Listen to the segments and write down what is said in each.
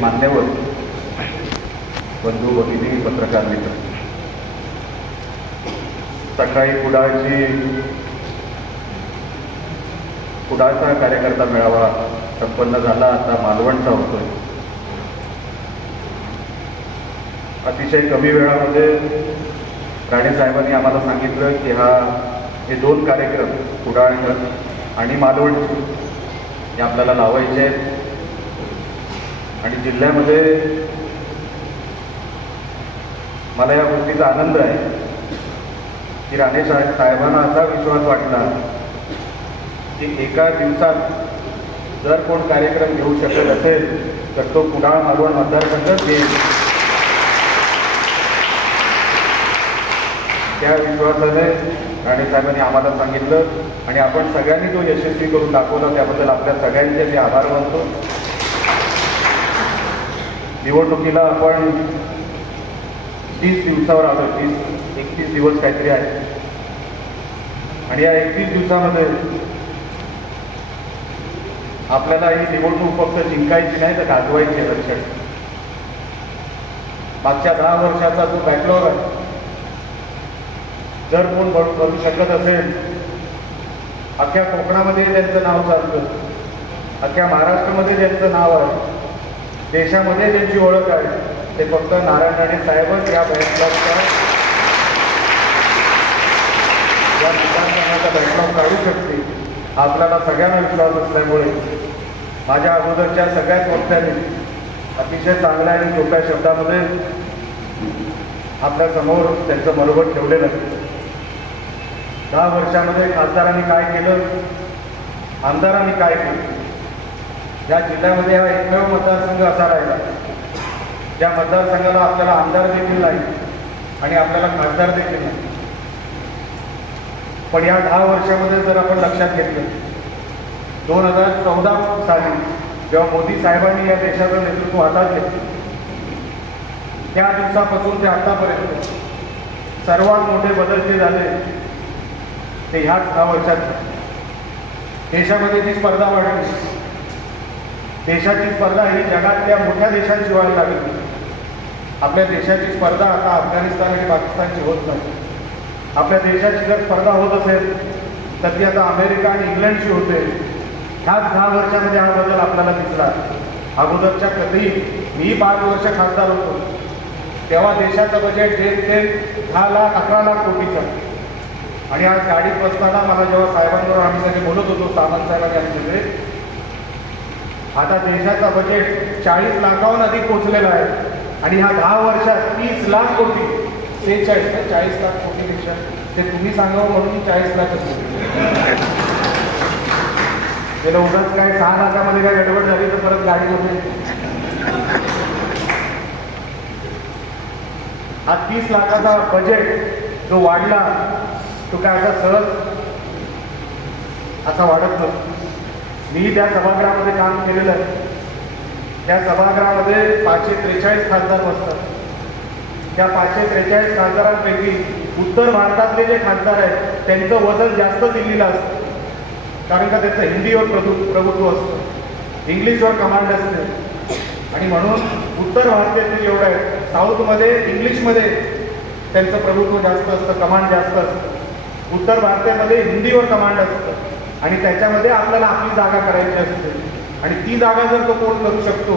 मान्यवर. बंधू भगिनी पत्रकार मित्र. सकाळी कुडाळची कुडाळचा कार्यकर्ता मेळावा संपन्न झाला आता मालवणचा होतोय. अतिशय कमी वेळामध्ये राणे साहेबांनी आम्हाला सांगितलं की हा हे दोन कार्यक्रम कुडाळकर आणि मालवण हे आपल्याला लावायचे आहेत. आणि जिल्ह्यामध्ये मला या गोष्टीचा आनंद आहे की राणे साहेब साहेबांना असा विश्वास वाटला की एका दिवसात जर कोण कार्यक्रम घेऊ शकत असेल तर तो कुडाळ मालवण मतदारसंघच घेईल त्या विश्वासाने राणे साहेबांनी आम्हाला सांगितलं आणि आपण सगळ्यांनी तो यशस्वी करून दाखवला. त्याबद्दल आपल्या सगळ्यांचे मी आभार मानतो. निवडणुकीला आपण तीस दिवसावर आलो तीस एकतीस दिवस काहीतरी आहे. आणि या एकतीस दिवसामध्ये आपल्याला ही निवडणूक फक्त जिंकायची नाही तर गाजवायची आहे लक्षात. मागच्या दहा वर्षाचा जो बॅकलॉग आहे जर कोण बनू करू शकत असेल अख्ख्या कोकणामध्ये त्यांचं नाव चालतं. अख्ख्या महाराष्ट्रामध्ये त्यांचं नाव आहे. देशामध्ये त्यांची ओळख आहे. ते फक्त नारायण राणे साहेबच या बॅकलॉगचा या मतदारसंघाचा काढू शकते आपल्याला सगळ्यांना विश्वास असल्यामुळे माझ्या अगोदरच्या सगळ्याच वक्त्यांनी अतिशय चांगल्या आणि सोप्या शब्दामध्ये आपल्यासमोर त्यांचं मनोबत ठेवलेलं आहे. दहा वर्षामध्ये खासदारांनी काय केलं? आमदारांनी काय केलं? या जिल्ह्यामध्ये हा एकमेव मतदारसंघ असा राहिला त्या मतदारसंघाला आपल्याला आमदार देखील नाही आणि आपल्याला खासदार देखील नाही. पण या दहा वर्षामध्ये जर आपण लक्षात घेतलं दोन हजार चौदा साली जेव्हा मोदी साहेबांनी या देशाचं नेतृत्व हातात घेतलं त्या दिवसापासून ते आतापर्यंत सर्वात मोठे बदल जे झाले ते ह्याच दहा वर्षात देशामध्ये जी स्पर्धा वाढली. देशाची स्पर्धा ही जगातल्या मोठ्या देशांची व्हायला लागली. आपल्या देशाची स्पर्धा आता अफगाणिस्तान आणि पाकिस्तानची होत नाही. आपल्या देशाची जर स्पर्धा होत असेल तर ती आता अमेरिका आणि इंग्लंडशी होते. ह्याच दहा वर्षामध्ये हा बदल आपल्याला दिसला. अगोदरच्या कधी मी पाच वर्ष खासदार होतो. तेव्हा देशाचं बजेट जे ते दहा लाख अकरा लाख कोटीचं. आणि आज गाडीत बसताना मला जेव्हा साहेबांबरोबर आम्ही सगळे बोलत होतो सावंत साहेबांनी आम्ही सगळे आता देशाचा बजेट चाळीस लाखाहून अधिक पोहोचलेला आहे. आणि ह्या दहा वर्षात तीस लाख कोटी सेहेचाळीस ना चाळीस लाख कोटीपेक्षा ते तुम्ही सांगावं म्हणून चाळीस लाखच त्याला उगाच काय सहा लाखामध्ये काय गडबड झाली तर परत गाडी होते हा तीस लाखाचा बजेट जो वाढला तो काय असा सहज असा वाढत नसतो. मी त्या सभागृहामध्ये काम केलेलं आहे. त्या सभागृहामध्ये पाचशे त्रेचाळीस खासदार बसतात. त्या पाचशे त्रेचाळीस खासदारांपैकी उत्तर भारतातले जे खासदार आहेत त्यांचं वजन जास्त दिल्लीला असतं. कारण का त्याचं हिंदीवर प्रभु प्रभुत्व असतं. इंग्लिशवर कमांड असते. आणि म्हणून उत्तर भारतातील जेवढं आहे साऊथमध्ये इंग्लिशमध्ये त्यांचं प्रभुत्व जास्त असतं कमांड जास्त असतं. उत्तर भारतामध्ये हिंदीवर कमांड असतं. आणि त्याच्यामध्ये आपल्याला आपली जागा करायची असते. आणि ती जागा जर तो कोण करू शकतो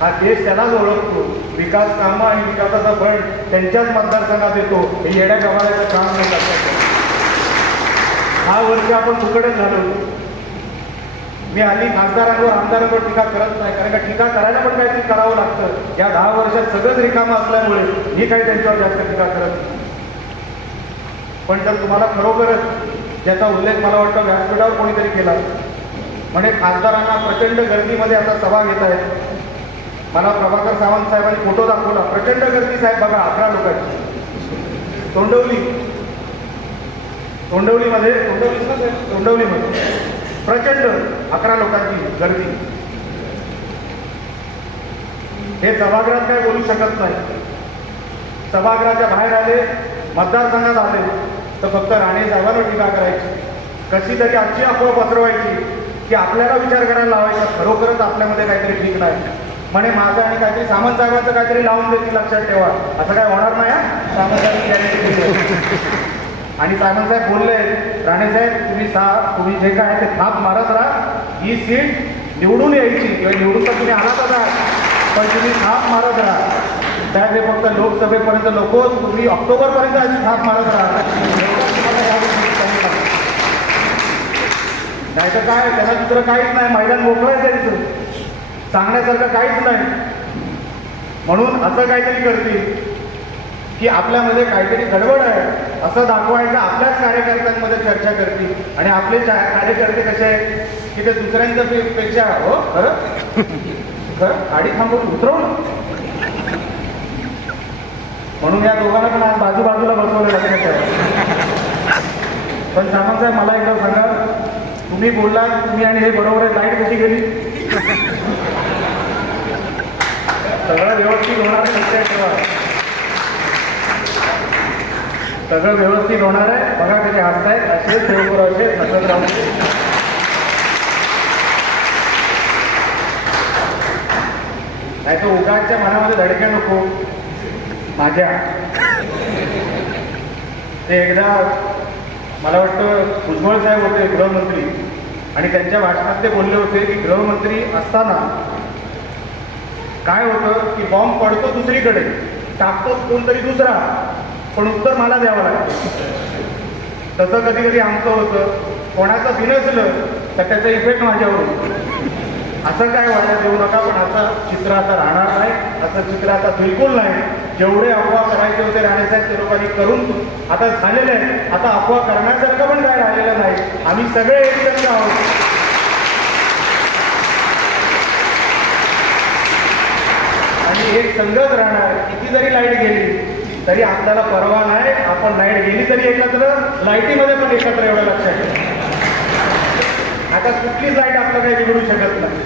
हा देश त्यालाच ओळखतो. विकास कामं आणि विकासाचा बळ त्यांच्याच मतदारसंघात येतो. हे येड्या कमालाचं काम नाही करतात हा वर्ष आपण फुकटच झालो मी आधी खासदारांवर आमदारांवर टीका करत नाही. कारण का टीका करायला पण काहीतरी करावं लागतं. या दहा वर्षात सगळंच रिकामं असल्यामुळे मी काही त्यांच्यावर जास्त टीका करत नाही. पण जर तुम्हाला खरोखरच ज्याचा उल्लेख मला वाटतं व्यासपीठावर कोणीतरी केला. म्हणजे खासदारांना प्रचंड गर्दीमध्ये आता सभा घेत आहेत. मला प्रभाकर सावंत साहेबांनी फोटो दाखवला. प्रचंड गर्दी साहेब बघा अकरा लोकांची. तोंडवली. तोंडवलीमध्ये तोंडवलीच ना साहेब? तोंडवलीमध्ये. प्रचंड अकरा लोकांची गर्दी. हे सभागृहात काय बोलू शकत नाही. सभागृहाच्या बाहेर आले मतदारसंघात आले. तर फक्त राणे साहेबांवर टीका करायची. कशी तरी आजची अफवा पसरवायची की आपल्याला विचार करायला लावायचा. खरोखरच आपल्यामध्ये काहीतरी ठीक नाही. म्हणे माझं आणि काहीतरी सामंत साहेबांचं काहीतरी लावून देतील लक्षात ठेवा. असं काय होणार नाही हा? सामंत साहेब आणि सामंत साहेब बोलले राणे साहेब तुम्ही सा तुम्ही जे काय ते थाप मारत राहा. ही सीट निवडून यायची. किंवा निवडून तर तुम्ही आलातच आहात पण तुम्ही थाप मारत राहा. साहेब हे फक्त लोकसभेपर्यंत लोक तुम्ही ऑक्टोबरपर्यंत अशी थाप मारत राहणार नाही तर काय त्याला दुसरं काहीच नाही मैदान मोकळं आहे त्यांचं सांगण्यासारखं काहीच नाही. म्हणून असं काहीतरी करतील की आपल्यामध्ये काहीतरी गडबड आहे. असं दाखवायचं आपल्याच कार्यकर्त्यांमध्ये चर्चा करतील. आणि आपले चा- कार्यकर्ते कसे आहेत? की ते दुसऱ्यांच्या पेक्षा हो खरं? खरं? गाडी थांबवून उतरवलं म्हणून या दोघांना पण आज बाजूबाजूला बसवलं लक्षात ठेवा. पण सामंत साहेब मला एकदा सांगा तुम्ही बोलला तुम्ही आणि हे बरोबर आहे लाइट कशी गेली? सगळं व्यवस्थित होणार लक्षात ठेवा. सगळं व्यवस्थित होणार आहे बघा कसे हसतायत असेच देवपूर असेच हसत राहू. नाही तर उगाच्या मनामध्ये धडक्या नको. माझ्या. ते एकदा मला वाटतं भुजबळ साहेब होते गृहमंत्री आणि त्यांच्या भाषणात ते बोलले होते की गृहमंत्री असताना काय होतं की बॉम्ब पडतो दुसरीकडे टाकतो कोणतरी दुसरा पण उत्तर मला द्यावं लागतं. तसं कधी कधी आमचं होतं. कोणाचं बिनसलं तर त्याचा इफेक्ट माझ्यावर होतो. असं काय व्हायला देऊ नका पण असं चित्र आता राहणार नाही. असं चित्र आता बिलकुल नाही. जेवढे अफवा करायचे होते राणेसाहेब ते लोकांनी करून आता झालेले आहे. आता अफवा करण्यासारखं पण काय राहिलेलं नाही. आम्ही सगळे एकत्र आहोत. आणि एक संघच राहणार किती जरी लाइट गेली तरी आपल्याला परवा नाही आपण लाइट गेली तरी एकत्र लाईटीमध्ये पण एकत्र एवढं लक्षात ठेवा. आता कुठलीच लाइट आपलं काही बिघडू शकत नाही.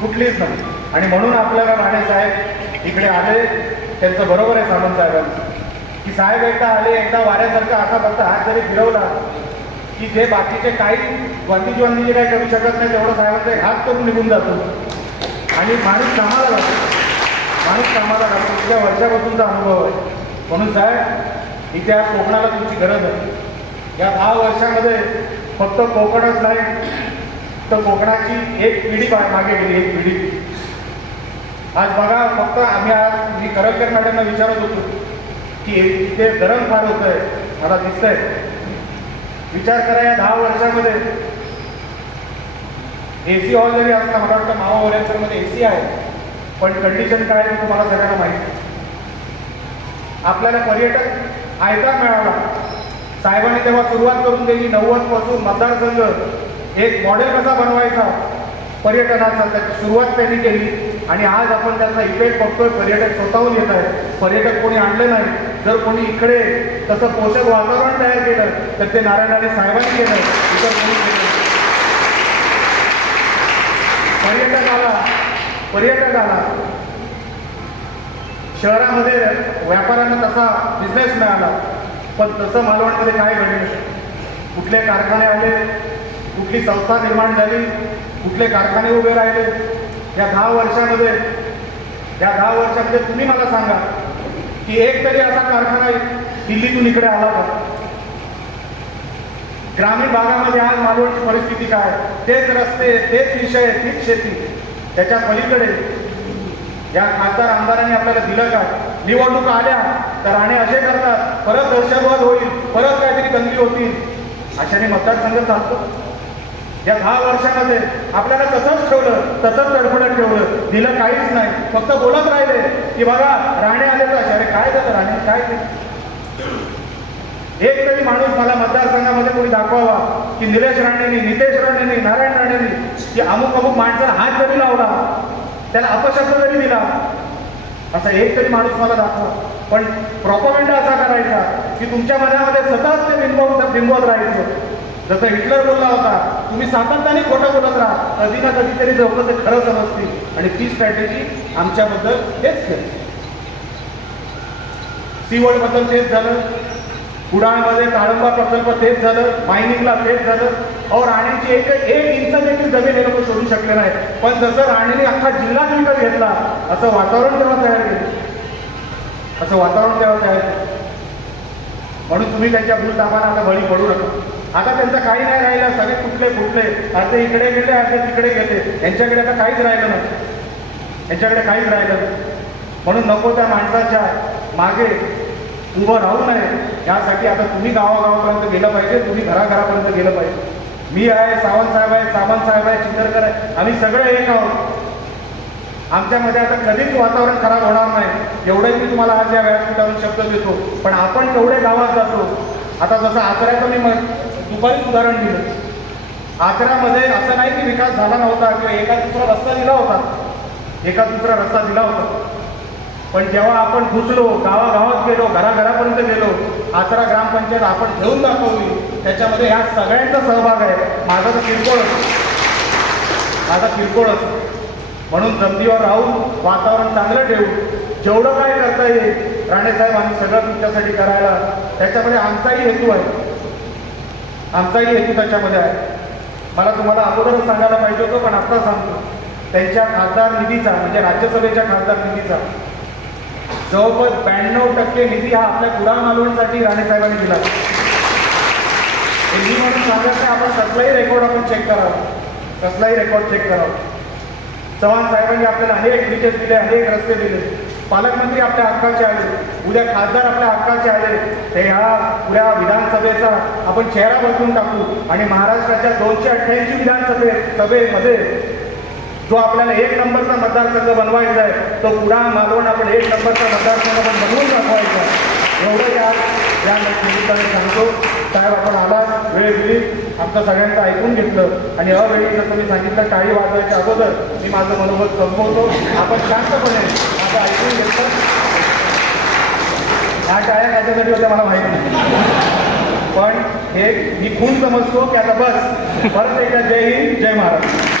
कुठलीच नाही. आणि म्हणून आपल्याला राणे साहेब इकडे आले. त्यांचं बरोबर आहे सामंत साहेबांचं. की साहेब एकदा आले एकदा वाऱ्यासारखं असा फक्त हात जरी फिरवला की जे बाकीचे काही गांधीजी वांधीजी काही करू शकत नाही तेवढं साहेबांचा एक हात करून निघून जातो. आणि माणूस कामाला जातो. माणूस कामाला जातो. तुझ्या वर्षापासूनचा अनुभव आहे. म्हणून साहेब इथे आज कोकणाला तुमची गरज आहे. या दहा वर्षामध्ये फक्त कोकणच नाही तर कोकणाची एक पिढी मागे गेली एक पिढी. आज बघा फक्त आम्ही आज मी करलकर मॅडमना विचारत होतो की ते गरम फार होत आहे मला दिसतंय. विचार करा या दहा वर्षामध्ये. ए सी हॉल जरी असला मला वाटतं मावा ओऱ्यांमध्ये ए सी आहे. पण कंडिशन काय आहे तुम्हाला सगळ्यांना माहिती. आहे. आपल्याला पर्यटक आयता मिळाला साहेबांनी तेव्हा सुरुवात करून दिली नव्वदपासून मतदारसंघ. एक मॉडेल कसा बनवायचा? पर्यटनाचा त्याची सुरुवात त्यांनी केली. आणि आज आपण त्याचा इफेक्ट बघतोय पर्यटक स्वतःहून येत आहेत. पर्यटक कोणी आणले नाही. जर कोणी इकडे तसं पोषक वातावरण तयार केलं तर ते नारायण साहेबांनी केलं. इतर कोणी केलं पर्यटक आला पर्यटक आला शहरामध्ये व्यापाऱ्यांना तसा बिझनेस मिळाला. पण तसं मालवणमध्ये काय घडलं? कुठले कारखाने आले? कुठली संस्था निर्माण झाली? कुठले कारखाने उभे राहिले? या दहा वर्षामध्ये या दहा वर्षामध्ये तुम्ही मला सांगा की एक तरी असा कारखाना दिल्लीतून इकडे आला का? ग्रामीण भागामध्ये आज मालवणची परिस्थिती काय? तेच रस्ते तेच विषय तीच शेती त्याच्या पलीकडे या खासदार आमदारांनी आपल्याला दिलं का निवडणुका आल्या तर राणे असे करतात परत दहशतवाद होईल परत काहीतरी दंगली होतील अशाने मतदारसंघ चालतो. या दहा वर्षामध्ये आपल्याला तसंच ठेवलं तसंच तडफडत ठेवलं दिलं काहीच नाही. फक्त बोलत राहिले की बघा राणे आले तर अशा अरे काय झालं राणे? काय एक तरी माणूस मला मतदारसंघामध्ये कोणी दाखवावा की निलेश राणेंनी नितेश राणेंनी नारायण राणेंनी की अमुक अमुक माणसाला हात जरी लावला त्याला अपशब्द जरी दिला. असा एक तरी माणूस मला दाखवा. पण प्रॉपगंडा असा करायचा की तुमच्या मनामध्ये सतत ते बिंबवत बिंबवत राहायचं. जसं हिटलर बोलला होता तुम्ही सातत्याने खोटं बोलत राहा. कधी ना कधीतरी जवळ ते खरं समजतील. आणि ती स्ट्रॅटेजी आमच्याबद्दल हेच केली. सी बद्दल तेच झालं. कुडाळमध्ये ताळंबा प्रकल्प तेच झालं मायनिंगला तेच झालं. अहो राणेची एक एक इंच देखील जमीन हे लोक शोधू शकले नाही पण जसं राणेने अख्खा जिल्हा विकत घेतला असं वातावरण तेव्हा तयार केलं. असं वातावरण तेव्हा तयार केलं. म्हणून तुम्ही त्यांच्या भूलतापाला आता बळी पडू नका. आता त्यांचं काही नाही राहिलं सगळे कुठले कुठले. अर्धे इकडे गेले अर्धे तिकडे गेले. यांच्याकडे आता काहीच राहिलं नाही. यांच्याकडे काहीच राहिलं नाही. म्हणून नको त्या माणसाच्या मागे उभं राहू नये. यासाठी आता तुम्ही गावागावापर्यंत गेलं पाहिजे तुम्ही घराघरापर्यंत गेलं पाहिजे. मी आहे सावंत साहेब आहे सावंत साहेब आहे चिंतरकर आहे आम्ही सगळे एक आहोत. आमच्यामध्ये आता कधीच वातावरण खराब होणार नाही. एवढे मी तुम्हाला आज या व्यासपीठावरून शब्द देतो. पण आपण तेवढे गावात जातो. आता जसं आचऱ्याचं मी दुपारीच उदाहरण दिलं. आचऱ्यामध्ये असं नाही की विकास झाला नव्हता किंवा एका दुसरा रस्ता दिला होता. एका दुसरा रस्ता दिला होता. पण जेव्हा आपण घुसलो गावागावात गेलो घराघरापर्यंत गेलो आचरा ग्रामपंचायत आपण घेऊन दाखवली. त्याच्यामध्ये ह्या सगळ्यांचा सहभाग आहे. माझा तर किरकोळच माझा किरकोळच म्हणून जमिनीवर राहून वातावरण चांगलं ठेवू जेवढं काय करता येईल राणेसाहेब आम्ही सगळं तुमच्यासाठी करायला. त्याच्यामध्ये आमचाही हेतू आहे. आमचाही हेतू त्याच्यामध्ये आहे. मला तुम्हाला अगोदरच सांगायला पाहिजे होतं पण आत्ता सांगतो. त्यांच्या खासदार निधीचा म्हणजे राज्यसभेच्या खासदार निधीचा जवळपास ब्याण्णव टक्के निधी हा आपल्या कुडाळ मालवणसाठी राणेसाहेबांनी दिला. हे मी म्हणून सांगत नाही आपण कसलाही रेकॉर्ड आपण चेक करावं. कसलाही रेकॉर्ड चेक करावं. चव्हाण साहेबांनी आपल्याला अनेक ब्रिजेस दिले अनेक रस्ते दिले. पालकमंत्री आपल्या हक्काचे आले उद्या खासदार आपल्या हक्काचे आले ते ह्या पुऱ्या विधानसभेचा आपण चेहरा बदलून टाकू. आणि महाराष्ट्राच्या दोनशे अठ्ठ्याऐंशी विधानसभे सभेमध्ये जो आपल्याला एक नंबरचा मतदारसंघ बनवायचा आहे तो पुढा मागवून आपण एक नंबरचा मतदारसंघ पण बनवून दाखवायचा आहे. एवढं या या निमित्ताने सांगतो. साहेब आपण आला वेळ दिली. आमचं सगळ्यांचं ऐकून घेतलं. आणि अवेळी जसं मी सांगितलं टाळी वाजवायच्या अगोदर मी माझं मनोबल संपवतो. आपण शांतपणे माझं ऐकून घेतलं. ह्या टाळ्या कशासाठी होत्या मला माहिती नाही. पण हे मी खून समजतो की आता बस. परत एकदा जय हिंद जय महाराष्ट्र.